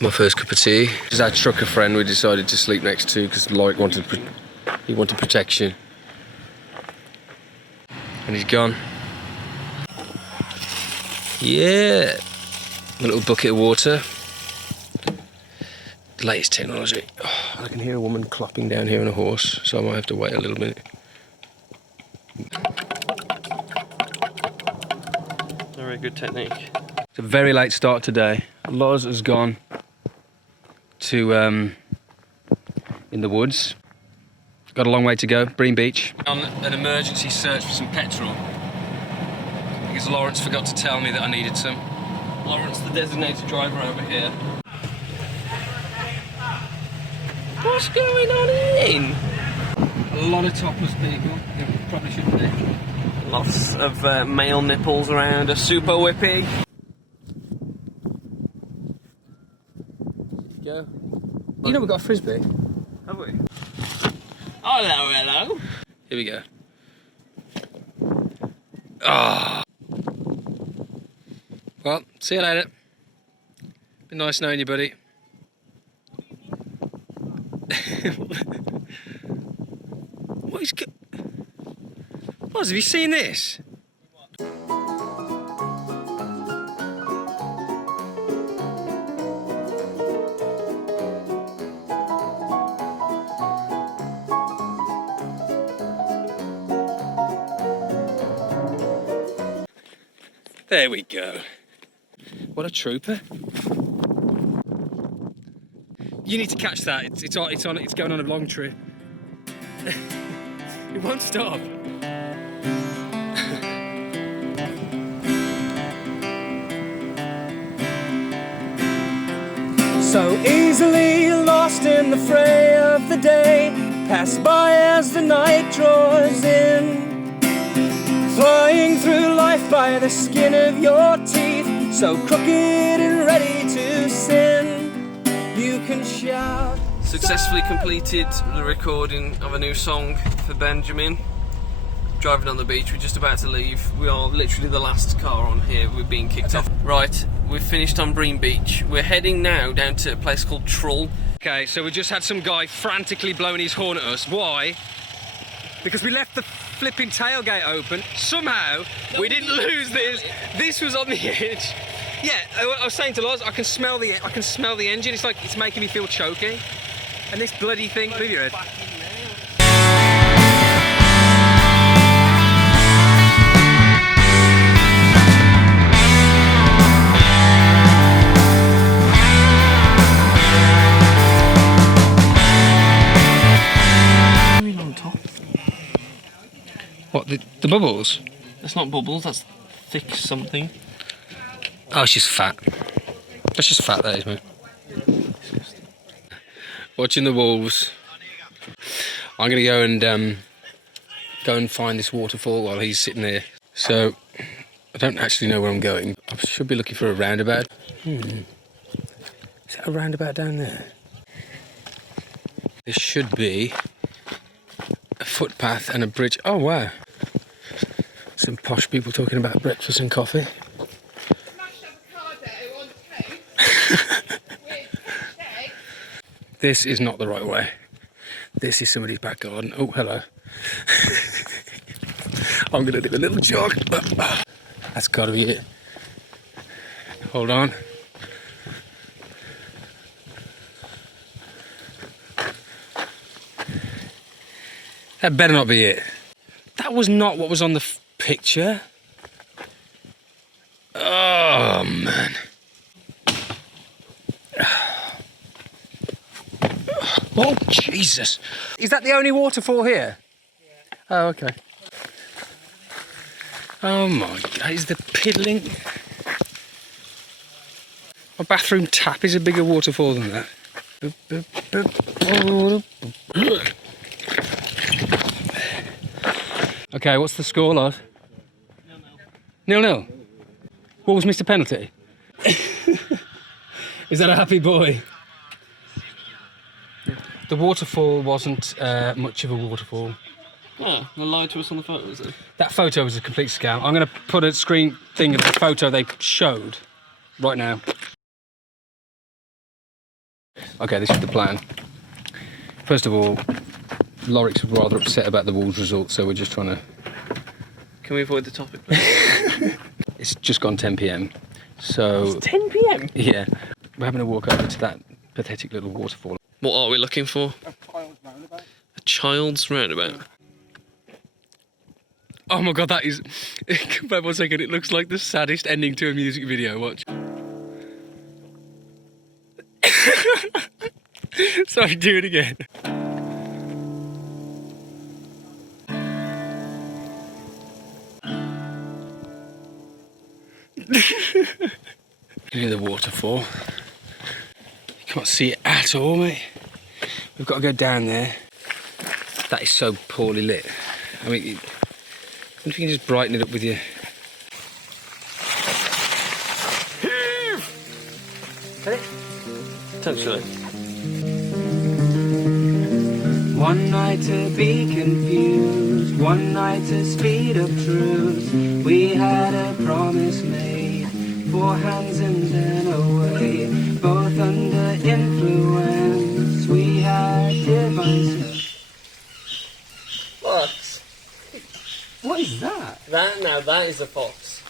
My first cup of tea. This is our trucker friend we decided to sleep next to because Loic wanted protection. And he's gone. Yeah. A little bucket of water. The latest technology. Oh, I can hear a woman clopping down here on a horse, so I might have to wait a little minute. Very good technique. It's a very late start today. Loz has gone to in the woods. Got a long way to go. Bream Beach. On an emergency search for some petrol because Lawrence forgot to tell me that I needed some. Lawrence, the designated driver over here. What's going on in? A lot of topless people. There probably shouldn't be. Lots of male nipples around. A super whippy. Go. You know we've got a frisbee. Have we? Hello, hello. Here we go. Ah. Oh. Well, see you later. Been nice knowing you, buddy. What is Moz, have you seen this? There we go. What a trooper. You need to catch that. It's going on a long trip. It won't stop. So easily lost in the fray of the day, pass by as the night draws in. Flying through life by the skin of your teeth, so crooked and ready to sin. You can shout. Successfully completed the recording of a new song for Benjamin. Driving on the beach, we're just about to leave. We are literally the last car on here. We're being kicked off. Right, we've finished on Bream Beach. We're heading now down to a place called Trull. Okay, so we just had some guy frantically blowing his horn at us. Why? Because we left the flipping tailgate open. Somehow, we didn't lose this. This was on the edge. Yeah, I was saying to Loz, I can smell the engine. It's like it's making me feel choky. And this bloody thing, leave your head. On top. What, the bubbles? That's not bubbles, that's thick something. Oh, it's just fat. That's just fat, that is, mate. Watching the wolves. I'm gonna go and find this waterfall while he's sitting there. So I don't actually know where I'm going. I should be looking for a roundabout. Is that a roundabout down there? There should be a footpath and a bridge. Oh wow. Some posh people talking about breakfast and coffee. This is not the right way. This is somebody's back garden. Oh, hello. I'm gonna do a little jog. That's gotta be it. Hold on. That better not be it. That was not what was on the picture. Oh, man. Oh, Jesus. Is that the only waterfall here? Yeah. Oh, okay. Oh my God, is the piddling... My bathroom tap is a bigger waterfall than that. Okay, what's the score, lad? 0-0. What was Mr. Penalty? Is that a happy boy? The waterfall wasn't much of a waterfall. Yeah, they lied to us on the photos then. That photo was a complete scam. I'm going to put a screen thing of the photo they showed. right now. Okay, this is the plan. First of all, Lorik's rather upset about the Wolves result, so we're just trying to... Can we avoid the topic, please? It's just gone 10 PM, so... It's 10 PM? Yeah. We're having a walk over to that pathetic little waterfall. What are we looking for? A child's roundabout. A child's roundabout. Oh my god, that is... Wait 1 second, it looks like the saddest ending to a music video, watch. Sorry, do it again. Look at the waterfall. You can't see it at all, mate. We've got to go down there. That is so poorly lit. I mean, I wonder if you can just brighten it up with your... Potentially. One night to be confused, one night to speed up truth. We had a promise made, 4 hands and then away. Both under influence, we had divine. Fox. What is that? That is a fox.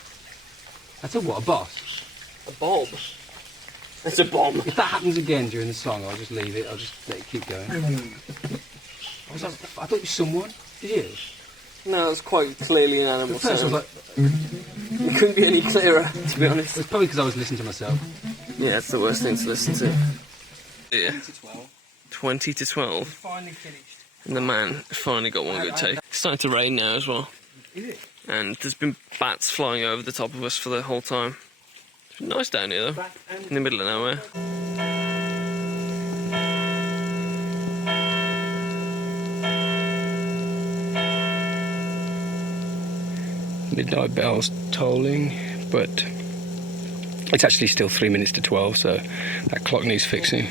That's a what, a boss? A bulb. It's a bomb. If that happens again during the song, I'll just leave it, I'll just let it keep going. I thought it was someone. Did you? No, it's quite clearly an animal At first I was sound. like, It couldn't be any clearer, to be honest. it's probably because I was listening to myself. Yeah, it's the worst thing to listen to. Yeah. 20 to 12. 20 to 12. Finally finished. And the man finally got one good take. It's starting to rain now as well. Is it? And there's been bats flying over the top of us for the whole time. It's been nice down here though. In the middle of nowhere. Midnight bells tolling, but it's actually still 3 minutes to 12, so that clock needs fixing.